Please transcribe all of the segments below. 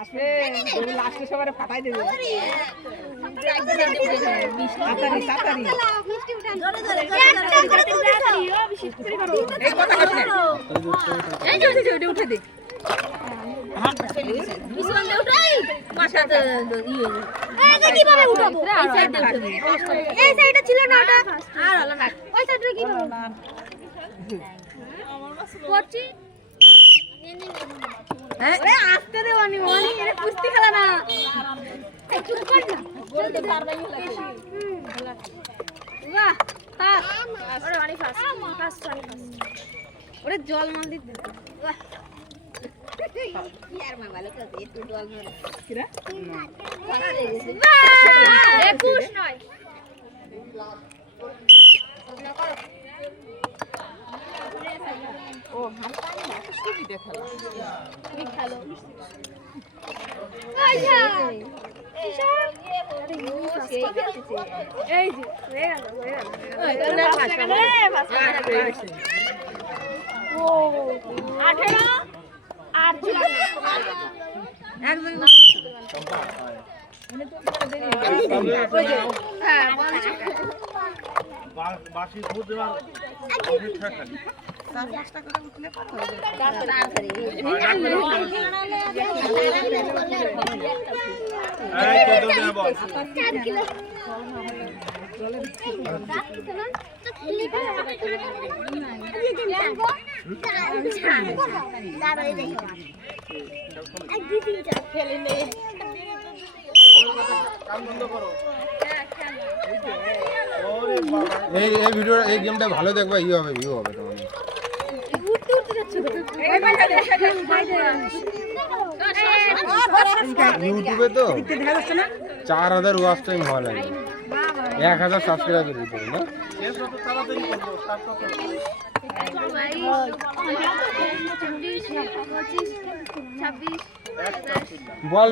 আসবে লাস্টে সবারে ফাটাই দেবে তাড়াতাড়ি তাড়াতাড়ি এই কথা কথা এই যে উঠে দে বিছানাতে উঠাই মাথাতে এই যে কিভাবে উঠাবো এই সাইডে উঠাবো এই সাইডে ছিল না ওটা আর হলো না ওই সাইডে কি করব করছি আরে আস্তে দে ওনি এর কুস্তি খেলা না চুপ কর না বলতে পারবাই না বাহ পাস ওরে অনেক পাস পাস ওরে জল মাল দিতে বাহ यार मैं वाला कर दे तू डॉल में किरा खाना दे दे ए कुछ नहीं अपना करो ओ हम पानी ना कुछ भी देखालो भी खालो अच्छा ईशा अरे ये सही करते ए जी वे ओ 18 আর ছিল একদম মানে তো দেরি ওই যে হ্যাঁ বাকি দুধ দেওয়া ঠিক খালি 4-5টা করে উঠলে পার হয়ে যাবে তাড়াতাড়ি এই তো দেব 4 কিলো চলে দিচ্ছি তো খেলি করে এই ভিডিও এই গেমটা ভালো দেখবা ই হবে ভিউ হবে তোমার উঠতে উঠতে যাচ্ছে ইউটিউবে তো 4000 ওয়াচ টাইম হওয়া লাগে 1000 সাবস্ক্রাইবার দিতে হবে না বল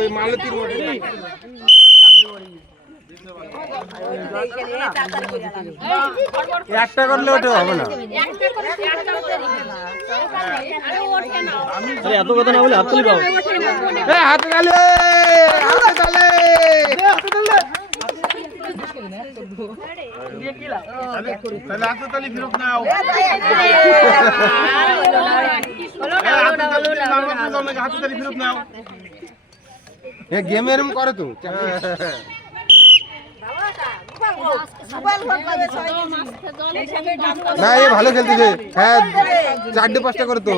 ওই মালতীর মধ্যে একটা করলে ওটা হবে না এত কথা না বলে হাত তুলি পাবো হাত তালে হাত তালে তাহলে হাত তালি ফেরত নাও হাত তালি ফেরত নাও এ গেম এরম করে তো না এ ভালো খেলতেছে হ্যাঁ 4-5টা করে তো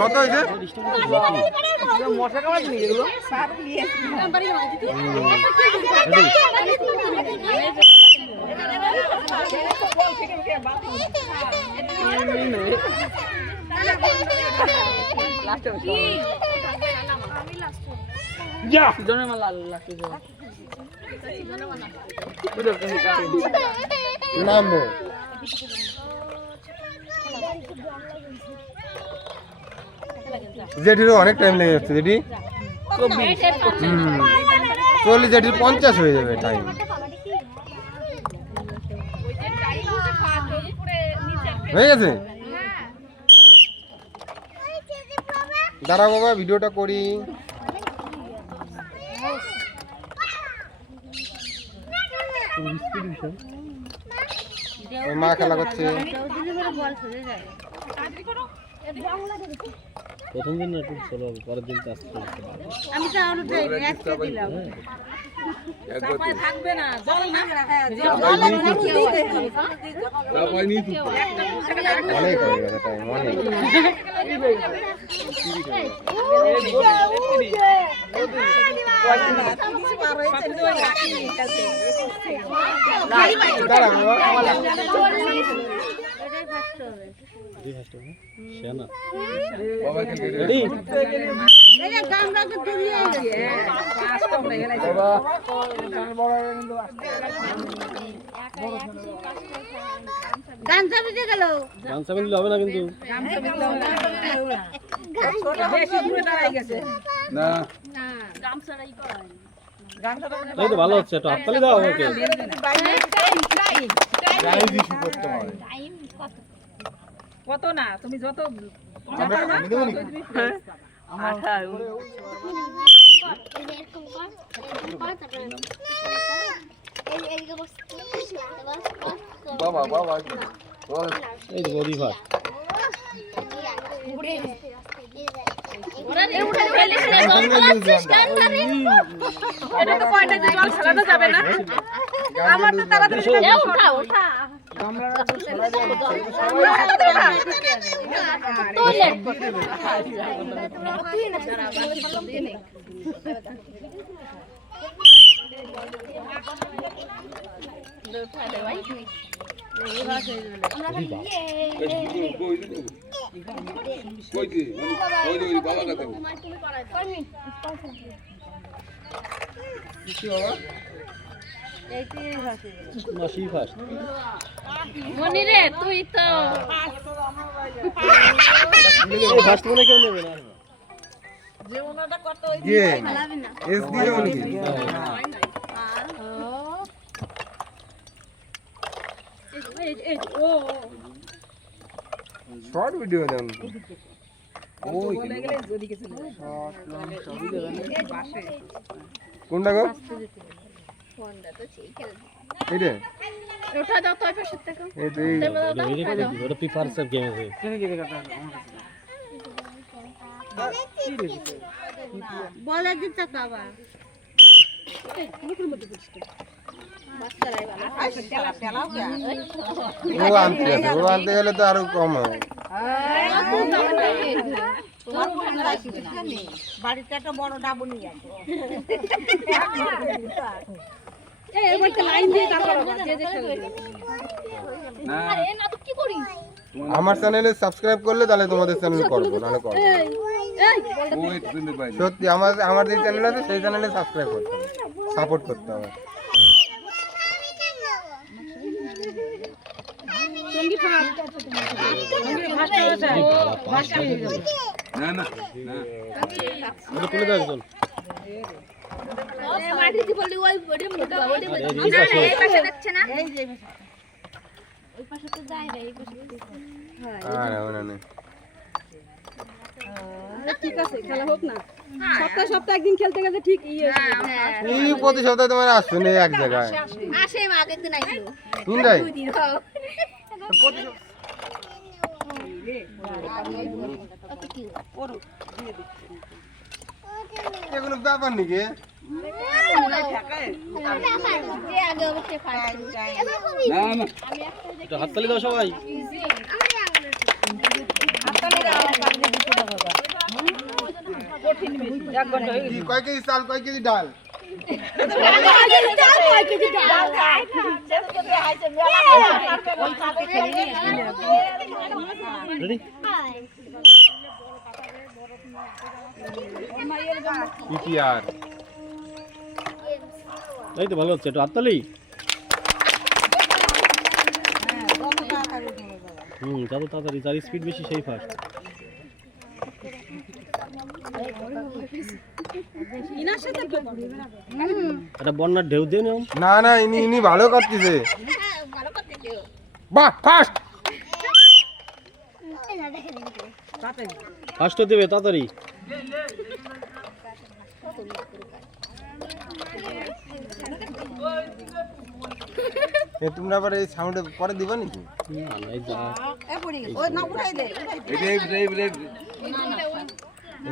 কত হয়েছে মশা কামাচ্ছি এগুলো নামবে জেঠিরও অনেক টাইম লেগে যাচ্ছে জেঠি 40 জেঠির 50 হয়ে যাবে টাইম হয়ে গেছে দাঁড়াও বাবা ভিডিওটা করি মা খেলা করছে প্রথম দিন একটু চলো পরের দিন তো আসতে আমি তো আরো দেই একটা দিলাম চাপায় থাকবে না জল না জল দিতে হবে চাপায় নি তো অনেক হয়ে গেছে টাইম অনেক দাঁড়াও গামছা ভিজে গেল। গামছা মিললে হবে না কিন্তু। না এই তো ভালো হচ্ছে, একটু হাততালি দাও আমাকে। যাই বেশি করতে হবে। কত না তুমি যত আমি দেবো নি? বাবা বাবা এই তো বডি ফাস্ট। এটা তো কয়টা যে জল ফেলানো যাবে না। আমার তো তাড়াতাড়ি ওঠা ওঠা মাসি ফাস্ট। মনি রে তুই তো এই ফাস্ট বলে কেউ নেবে না। কে এস দিয়ে নাকি শর্ট ভিডিও দেন ওই কোনটা গো এইটা ওঠা দাও তো পাশে থেকে এই তো এই ওটা ফ্রি ফায়ার সব গেম আছে। বলে দিতে কাবা ও আনতে গেলে তো আরো কম হয়। বাড়িতে একটা বড় ডাবু নিয়ে আসো। আমার চ্যানেলে সাবস্ক্রাইব করলে তাহলে তোমাদের চ্যানেল করবো, নাহলে করবো না। সত্যি আমার যে চ্যানেল আছে সেই চ্যানেলে সাবস্ক্রাইব করতে হবে, সাপোর্ট করতে হবে। না না না এটা তুলে দাও একজন। মাটিতে বলি ওই বডি মোটা বডি এই না পাশে। এই পাশে দেখছ না এই যে ওই পাশে তো যায় না এই পাশে আর ওনা নেই ঠিক আছে খেলা হোক না। সপ্তাহে একদিন খেলতে গেলে ঠিক এই প্রতি সপ্তাহে তোমার আসবে না এক জায়গায় আসে মা আগের দিন আইলো তিনটাই দুই দিন হ্যাঁ এগুলো ব্যাপার নাকি যে আগে অবশ্যই ফাড়ছি না না একটু হাততালি দাও সবাই। কয় কেজি চাল কয় কেজি ডাল রেডি ইপিআর এই তো ভালো হচ্ছে, একটু হাততালি। যত তাড়াতাড়ি, যার স্পিড বেশি সেই ফাস্ট। একটা বন্যার ঢেউ দিয়ে নাও। না না ইনি ভালো করতেছে বাহ ফাস্ট ফাস্টও দেবে তাড়াতাড়ি। তোমরা আবার এই সাউন্ডে পরে দিবা নাকি না না এই যা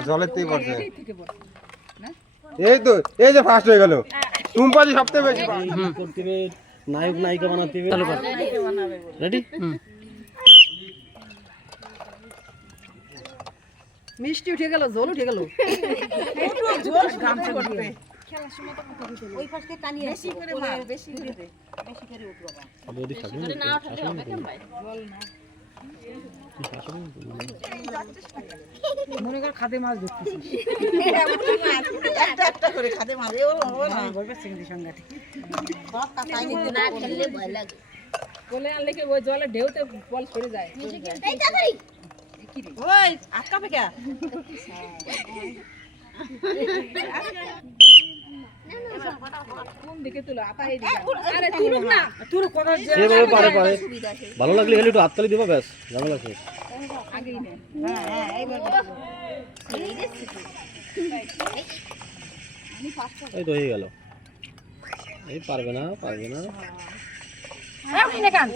জলের থেকে পড়ছে এই তো এই যে ফার্স্ট হয়ে গেল টুম্পাজি সবথেকে বেশি করতে হবে, নায়ক নায়িকা বানাতে হবে। রেডি মিষ্টি উঠে গেল, জল উঠে গেল। ওই পাশে টানিয়ে বেশি করে মার, বেশি করে দে, বেশি করে উঠবা। বডি থাকবে না, আসলে না। মনে কর খাদে মাছ ধরতেছিস একটা করে খাদে মারে ও না বলবে সেকেন্ড সংঘাতে না খেললে ভয় লাগে বলে আনলে কি ওই জলে ঢেউতে বল সরে যায় এই তাড়াতাড়ি ওই আটকাবে কে কোন দিকে তুলো আপা এই দিকে আরে তুলুক না তোর কথা যেভাবে পারে পারে ভালো লাগলে খালি একটু হাততালি দিবা ব্যাস ঝামেলা শেষ আগেই নে এই তো হয়ে গেল এই পারবে না পারবে না আপনি না কান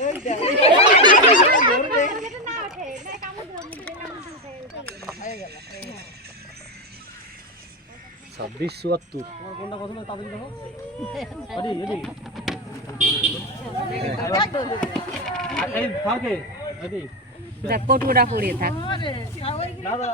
2674 তোমার কোনটা পছন্দ তাদের দেখো এডি এই থাকে এডি পটুটা পড়ে থাক দাদা